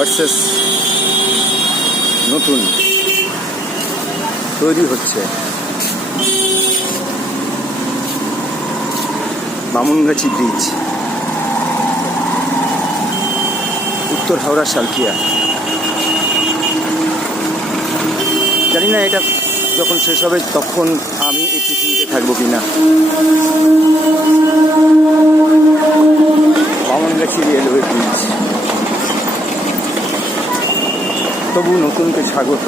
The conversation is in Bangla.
ভার্সেস নতুন তৈরি হচ্ছে বামুনগাছি ব্রিজ, উত্তর হাওড়া সালকিয়া। জানি না এটা যখন শেষ হবে তখন আমি এই পৃথিবীতে থাকবো কিনা। বামুনগাছি রেলওয়ে ব্রিজ, তবু নতুনকে স্বাগত।